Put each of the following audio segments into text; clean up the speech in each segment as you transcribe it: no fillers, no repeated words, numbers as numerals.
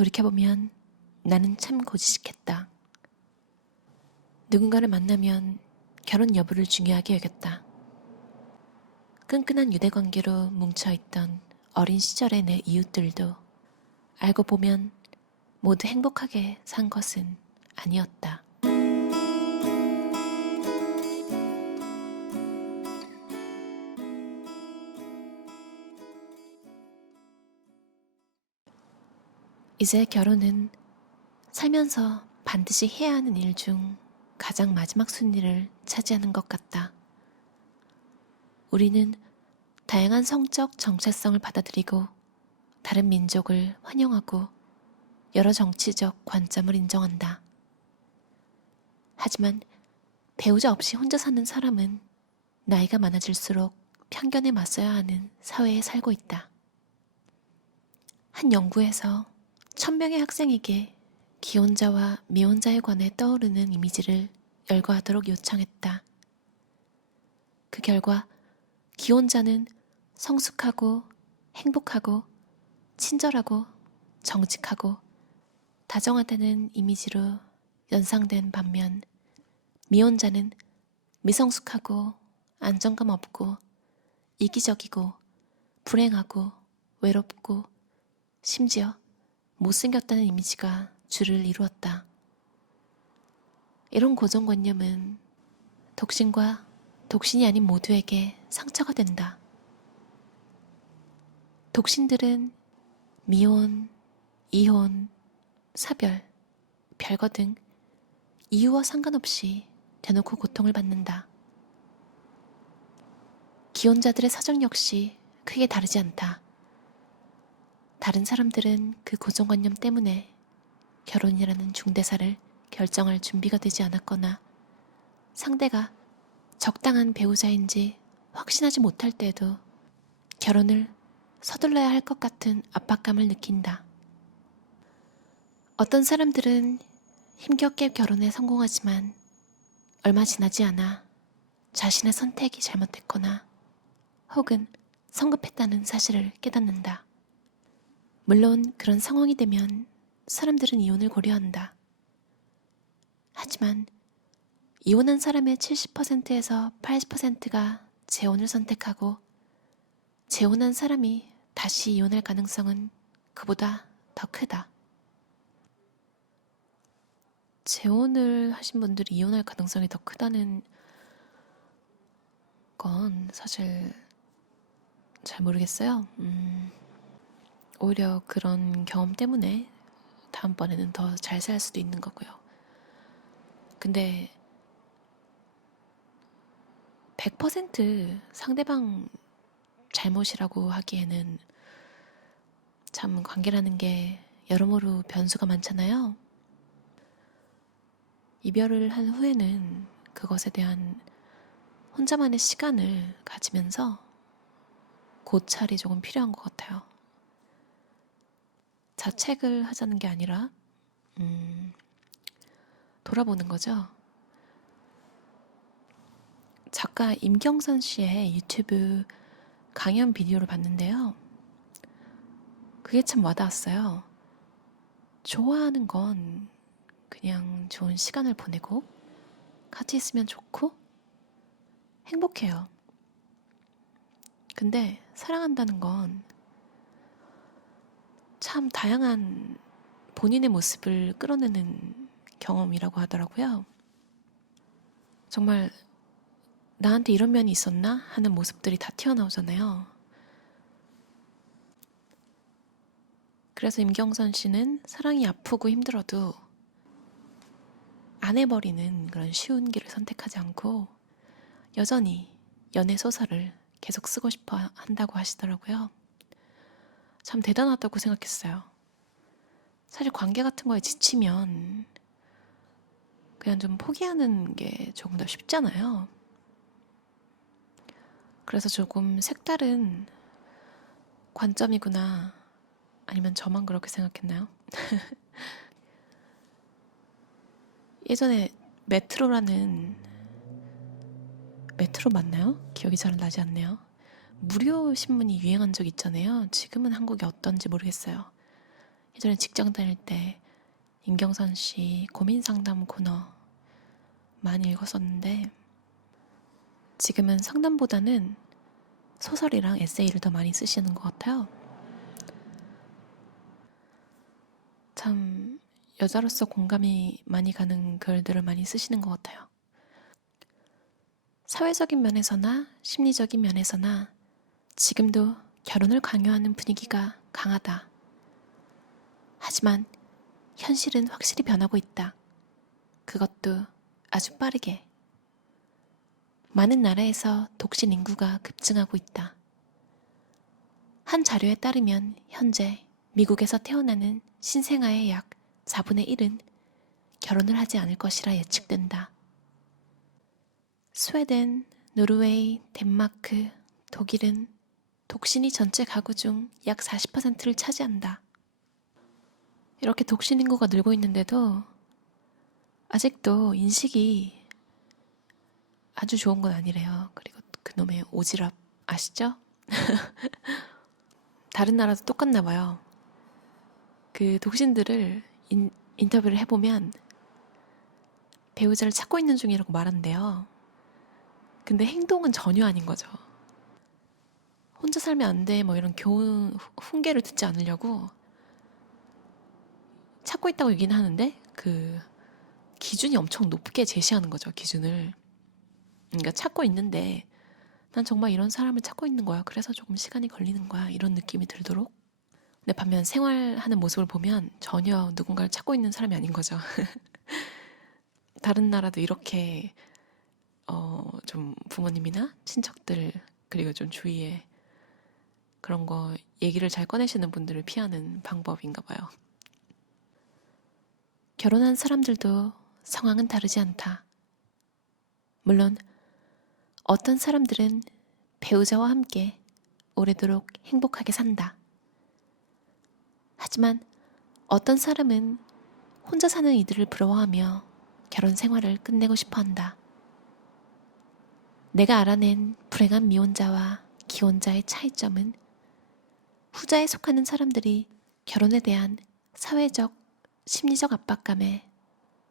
돌이켜보면 나는 참 고지식했다. 누군가를 만나면 결혼 여부를 중요하게 여겼다. 끈끈한 유대관계로 뭉쳐있던 어린 시절의 내 이웃들도 알고 보면 모두 행복하게 산 것은 아니었다. 이제 결혼은 살면서 반드시 해야 하는 일 중 가장 마지막 순위를 차지하는 것 같다. 우리는 다양한 성적 정체성을 받아들이고 다른 민족을 환영하고 여러 정치적 관점을 인정한다. 하지만 배우자 없이 혼자 사는 사람은 나이가 많아질수록 편견에 맞서야 하는 사회에 살고 있다. 한 연구에서 1000명의 학생에게 기혼자와 미혼자에 관해 떠오르는 이미지를 열거하도록 요청했다. 그 결과 기혼자는 성숙하고 행복하고 친절하고 정직하고 다정하다는 이미지로 연상된 반면 미혼자는 미성숙하고 안정감 없고 이기적이고 불행하고 외롭고 심지어 못생겼다는 이미지가 주를 이루었다. 이런 고정관념은 독신과 독신이 아닌 모두에게 상처가 된다. 독신들은 미혼, 이혼, 사별, 별거 등 이유와 상관없이 대놓고 고통을 받는다. 기혼자들의 사정 역시 크게 다르지 않다. 다른 사람들은 그 고정관념 때문에 결혼이라는 중대사를 결정할 준비가 되지 않았거나 상대가 적당한 배우자인지 확신하지 못할 때에도 결혼을 서둘러야 할 것 같은 압박감을 느낀다. 어떤 사람들은 힘겹게 결혼에 성공하지만 얼마 지나지 않아 자신의 선택이 잘못됐거나 혹은 성급했다는 사실을 깨닫는다. 물론 그런 상황이 되면 사람들은 이혼을 고려한다. 하지만 이혼한 사람의 70%에서 80%가 재혼을 선택하고 재혼한 사람이 다시 이혼할 가능성은 그보다 더 크다. 재혼을 하신 분들이 이혼할 가능성이 더 크다는 건 사실 잘 모르겠어요. 오히려 그런 경험 때문에 다음번에는 더 잘 살 수도 있는 거고요. 근데 100% 상대방 잘못이라고 하기에는 참 관계라는 게 여러모로 변수가 많잖아요. 이별을 한 후에는 그것에 대한 혼자만의 시간을 가지면서 고찰이 조금 필요한 것 같아요. 자책을 하자는 게 아니라 돌아보는 거죠. 작가 임경선 씨의 유튜브 강연 비디오를 봤는데요. 그게 참 와닿았어요. 좋아하는 건 그냥 좋은 시간을 보내고 같이 있으면 좋고 행복해요. 근데 사랑한다는 건 참 다양한 본인의 모습을 끌어내는 경험이라고 하더라고요. 정말 나한테 이런 면이 있었나 하는 모습들이 다 튀어나오잖아요. 그래서 임경선 씨는 사랑이 아프고 힘들어도 안 해버리는 그런 쉬운 길을 선택하지 않고 여전히 연애 소설을 계속 쓰고 싶어 한다고 하시더라고요. 참 대단하다고 생각했어요. 사실 관계 같은 거에 지치면 그냥 좀 포기하는 게 조금 더 쉽잖아요. 그래서 조금 색다른 관점이구나. 아니면 저만 그렇게 생각했나요? 예전에 메트로 맞나요? 기억이 잘 나지 않네요. 무료 신문이 유행한 적 있잖아요. 지금은 한국이 어떤지 모르겠어요. 예전에 직장 다닐 때 임경선 씨 고민 상담 코너 많이 읽었었는데 지금은 상담보다는 소설이랑 에세이를 더 많이 쓰시는 것 같아요. 참 여자로서 공감이 많이 가는 글들을 많이 쓰시는 것 같아요. 사회적인 면에서나 심리적인 면에서나 지금도 결혼을 강요하는 분위기가 강하다. 하지만 현실은 확실히 변하고 있다. 그것도 아주 빠르게. 많은 나라에서 독신 인구가 급증하고 있다. 한 자료에 따르면 현재 미국에서 태어나는 신생아의 약 4분의 1은 결혼을 하지 않을 것이라 예측된다. 스웨덴, 노르웨이, 덴마크, 독일은 독신이 전체 가구 중 약 40%를 차지한다. 이렇게 독신 인구가 늘고 있는데도 아직도 인식이 아주 좋은 건 아니래요. 그리고 그놈의 오지랖 아시죠? 다른 나라도 똑같나 봐요. 그 독신들을 인터뷰를 해보면 배우자를 찾고 있는 중이라고 말한대요. 근데 행동은 전혀 아닌 거죠. 혼자 살면 안 돼, 뭐 이런 교훈, 훈계를 듣지 않으려고 찾고 있다고 얘기는 하는데 그 기준이 엄청 높게 제시하는 거죠, 기준을. 그러니까 찾고 있는데 난 정말 이런 사람을 찾고 있는 거야. 그래서 조금 시간이 걸리는 거야. 이런 느낌이 들도록. 근데 반면 생활하는 모습을 보면 전혀 누군가를 찾고 있는 사람이 아닌 거죠. 다른 나라도 이렇게 좀 부모님이나 친척들 그리고 좀 주위에 그런 거 얘기를 잘 꺼내시는 분들을 피하는 방법인가 봐요. 결혼한 사람들도 상황은 다르지 않다. 물론 어떤 사람들은 배우자와 함께 오래도록 행복하게 산다. 하지만 어떤 사람은 혼자 사는 이들을 부러워하며 결혼 생활을 끝내고 싶어 한다. 내가 알아낸 불행한 미혼자와 기혼자의 차이점은 후자에 속하는 사람들이 결혼에 대한 사회적, 심리적 압박감에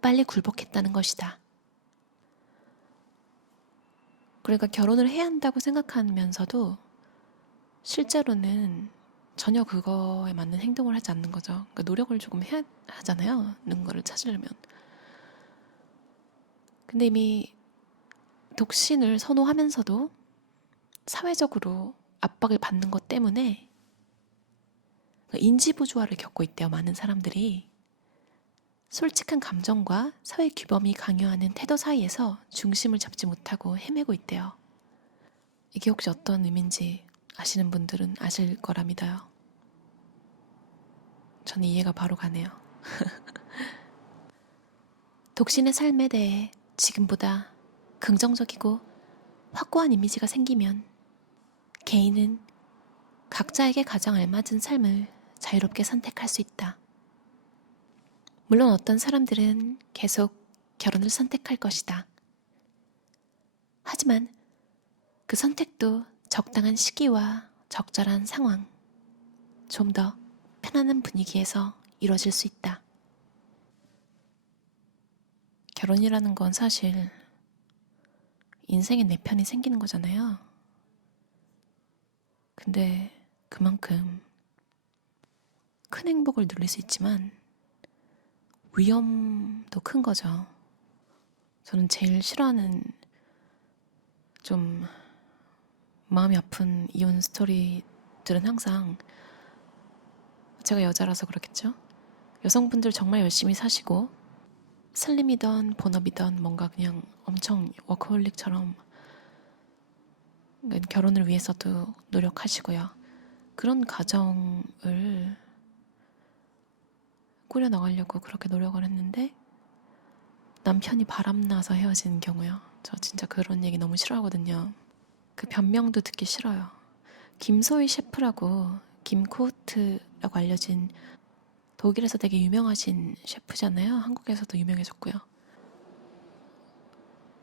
빨리 굴복했다는 것이다. 그러니까 결혼을 해야 한다고 생각하면서도 실제로는 전혀 그거에 맞는 행동을 하지 않는 거죠. 그러니까 노력을 조금 해야 하잖아요. 누군가를 찾으려면. 근데 이미 독신을 선호하면서도 사회적으로 압박을 받는 것 때문에 인지부조화를 겪고 있대요. 많은 사람들이. 솔직한 감정과 사회 규범이 강요하는 태도 사이에서 중심을 잡지 못하고 헤매고 있대요. 이게 혹시 어떤 의미인지 아시는 분들은 아실 거라 믿어요. 저는 이해가 바로 가네요. 독신의 삶에 대해 지금보다 긍정적이고 확고한 이미지가 생기면 개인은 각자에게 가장 알맞은 삶을 자유롭게 선택할 수 있다. 물론 어떤 사람들은 계속 결혼을 선택할 것이다. 하지만 그 선택도 적당한 시기와 적절한 상황, 좀 더 편안한 분위기에서 이루어질 수 있다. 결혼이라는 건 사실 인생의 내 편이 생기는 거잖아요. 근데 그만큼 큰 행복을 누릴 수 있지만 위험도 큰 거죠. 저는 제일 싫어하는 좀 마음이 아픈 이혼 스토리들은 항상 제가 여자라서 그렇겠죠? 여성분들 정말 열심히 사시고 슬림이던 본업이던 뭔가 그냥 엄청 워커홀릭처럼 결혼을 위해서도 노력하시고요. 그런 가정을 꾸려나가려고 그렇게 노력을 했는데 남편이 바람나서 헤어지는 경우요. 저 진짜 그런 얘기 너무 싫어하거든요. 그 변명도 듣기 싫어요. 김소희 셰프라고 김코트라고 알려진 독일에서 되게 유명하신 셰프잖아요. 한국에서도 유명해졌고요.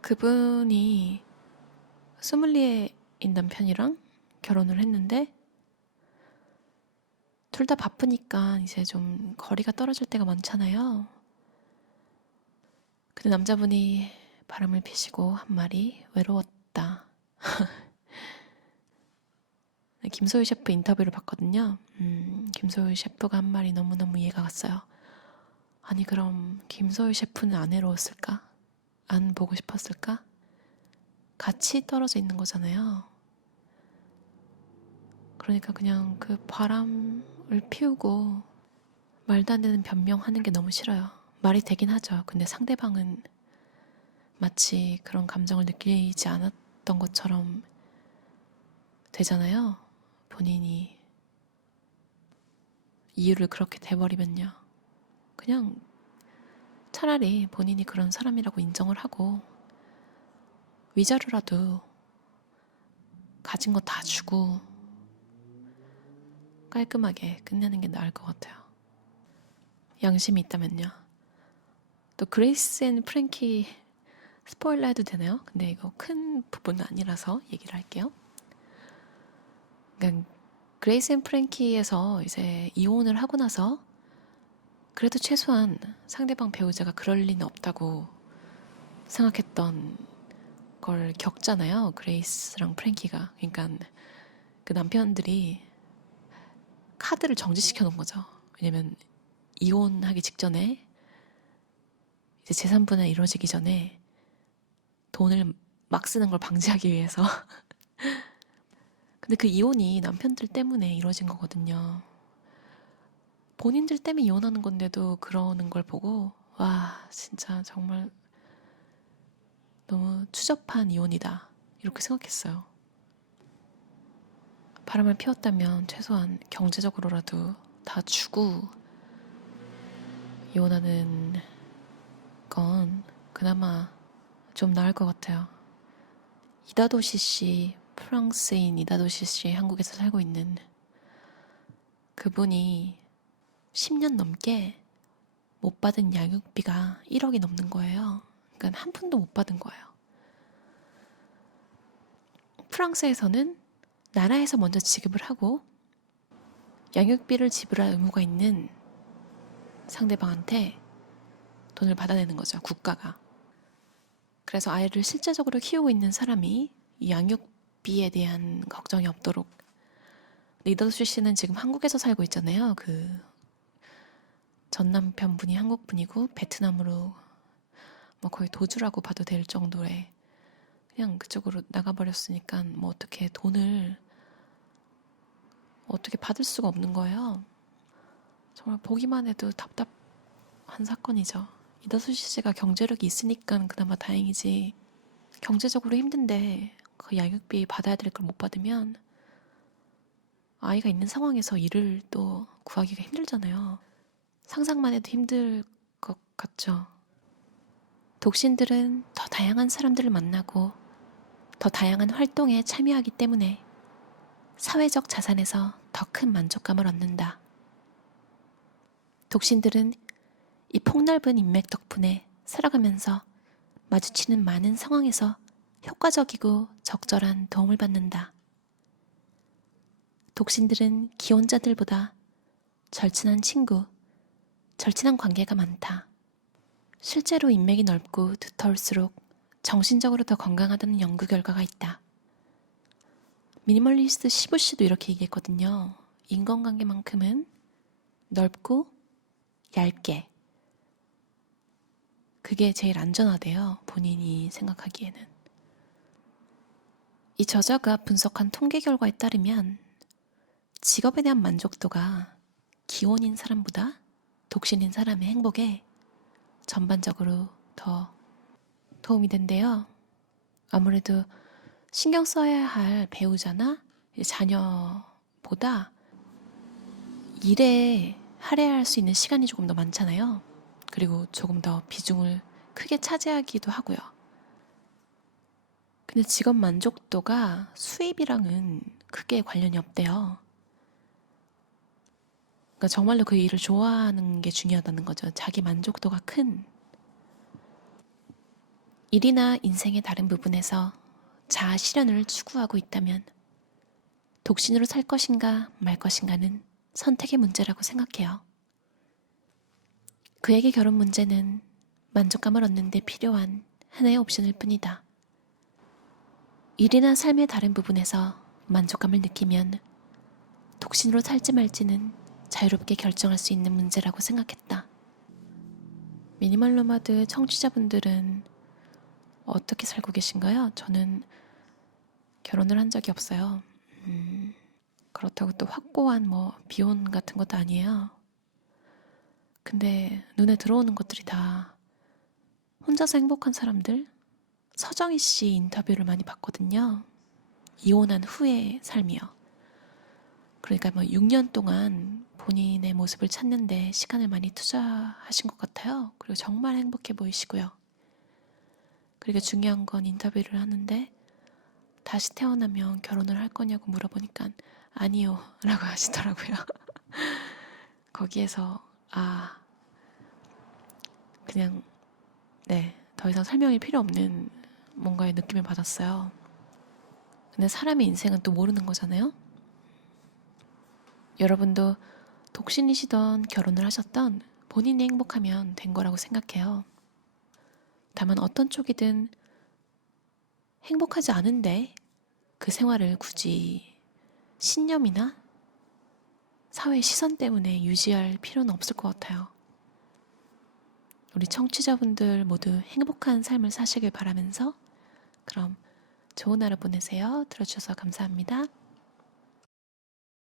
그분이 소믈리에인 남편이랑 결혼을 했는데 둘 다 바쁘니까 이제 좀 거리가 떨어질 때가 많잖아요. 근데 남자분이 바람을 피시고 한 말이 외로웠다. 김소희 셰프 인터뷰를 봤거든요. 김소희 셰프가 한 말이 너무너무 이해가 갔어요. 아니 그럼 김소희 셰프는 안 외로웠을까? 안 보고 싶었을까? 같이 떨어져 있는 거잖아요. 그러니까 그냥 그 바람을 피우고 말도 안 되는 변명하는 게 너무 싫어요. 말이 되긴 하죠. 근데 상대방은 마치 그런 감정을 느끼지 않았던 것처럼 되잖아요. 본인이 이유를 그렇게 대버리면요. 그냥 차라리 본인이 그런 사람이라고 인정을 하고 위자료라도 가진 거 다 주고 깔끔하게 끝내는 게 나을 것 같아요. 양심이 있다면요. 또 그레이스 앤 프랭키 스포일러 해도 되나요? 근데 이거 큰 부분은 아니라서 얘기를 할게요. 그러니까 그레이스 앤 프랭키에서 이제 이혼을 하고 나서 그래도 최소한 상대방 배우자가 그럴 리는 없다고 생각했던 걸 겪잖아요. 그레이스랑 프랭키가. 그러니까 그 남편들이 카드를 정지시켜 놓은 거죠. 왜냐면 이혼하기 직전에 이제 재산분할 이루어지기 전에 돈을 막 쓰는 걸 방지하기 위해서. 근데 그 이혼이 남편들 때문에 이루어진 거거든요. 본인들 때문에 이혼하는 건데도 그러는 걸 보고 와 진짜 정말 너무 추접한 이혼이다 이렇게 생각했어요. 바람을 피웠다면 최소한 경제적으로라도 다 주고 이혼하는 건 그나마 좀 나을 것 같아요. 이다도시 씨, 프랑스인 이다도시 씨 한국에서 살고 있는 그분이 10년 넘게 못 받은 양육비가 1억이 넘는 거예요. 그러니까 한 푼도 못 받은 거예요. 프랑스에서는 나라에서 먼저 지급을 하고 양육비를 지불할 의무가 있는 상대방한테 돈을 받아내는 거죠, 국가가. 그래서 아이를 실제적으로 키우고 있는 사람이 이 양육비에 대한 걱정이 없도록. 이다도시 씨는 지금 한국에서 살고 있잖아요. 그 전 남편분이 한국 분이고 베트남으로 뭐 거의 도주라고 봐도 될 정도의 그냥 그쪽으로 나가버렸으니까 뭐 어떻게 돈을 어떻게 받을 수가 없는 거예요. 정말 보기만 해도 답답한 사건이죠. 이다도시 씨가 경제력이 있으니까 그나마 다행이지. 경제적으로 힘든데 그 양육비 받아야 될 걸 못 받으면 아이가 있는 상황에서 일을 또 구하기가 힘들잖아요. 상상만 해도 힘들 것 같죠. 독신들은 더 다양한 사람들을 만나고 더 다양한 활동에 참여하기 때문에 사회적 자산에서 더 큰 만족감을 얻는다. 독신들은 이 폭넓은 인맥 덕분에 살아가면서 마주치는 많은 상황에서 효과적이고 적절한 도움을 받는다. 독신들은 기혼자들보다 절친한 친구, 절친한 관계가 많다. 실제로 인맥이 넓고 두터울수록 정신적으로 더 건강하다는 연구 결과가 있다. 미니멀리스트 시부 씨도 이렇게 얘기했거든요. 인간관계만큼은 넓고 얇게. 그게 제일 안전하대요. 본인이 생각하기에는. 이 저자가 분석한 통계 결과에 따르면 직업에 대한 만족도가 기혼인 사람보다 독신인 사람의 행복에 전반적으로 더 도움이 된대요. 아무래도 신경 써야 할 배우자나 자녀보다 일에 할애할 수 있는 시간이 조금 더 많잖아요. 그리고 조금 더 비중을 크게 차지하기도 하고요. 근데 직업 만족도가 수입이랑은 크게 관련이 없대요. 그러니까 정말로 그 일을 좋아하는 게 중요하다는 거죠. 자기 만족도가 큰 일이나 인생의 다른 부분에서 자아 실현을 추구하고 있다면 독신으로 살 것인가 말 것인가는 선택의 문제라고 생각해요. 그에게 결혼 문제는 만족감을 얻는 데 필요한 하나의 옵션일 뿐이다. 일이나 삶의 다른 부분에서 만족감을 느끼면 독신으로 살지 말지는 자유롭게 결정할 수 있는 문제라고 생각했다. 미니멀 노마드 청취자분들은 어떻게 살고 계신가요? 저는 결혼을 한 적이 없어요. 그렇다고 또 확고한 비혼 같은 것도 아니에요. 근데 눈에 들어오는 것들이 다 혼자서 행복한 사람들? 서정희 씨 인터뷰를 많이 봤거든요. 이혼한 후의 삶이요. 그러니까 6년 동안 본인의 모습을 찾는데 시간을 많이 투자하신 것 같아요. 그리고 정말 행복해 보이시고요. 그리고 중요한 건 인터뷰를 하는데 다시 태어나면 결혼을 할 거냐고 물어보니까 아니요 라고 하시더라고요. 거기에서 그냥 더 이상 설명이 필요 없는 뭔가의 느낌을 받았어요. 근데 사람의 인생은 또 모르는 거잖아요. 여러분도 독신이시던 결혼을 하셨던 본인이 행복하면 된 거라고 생각해요. 다만 어떤 쪽이든 행복하지 않은데 그 생활을 굳이 신념이나 사회의 시선 때문에 유지할 필요는 없을 것 같아요. 우리 청취자분들 모두 행복한 삶을 사시길 바라면서 그럼 좋은 하루 보내세요. 들어주셔서 감사합니다.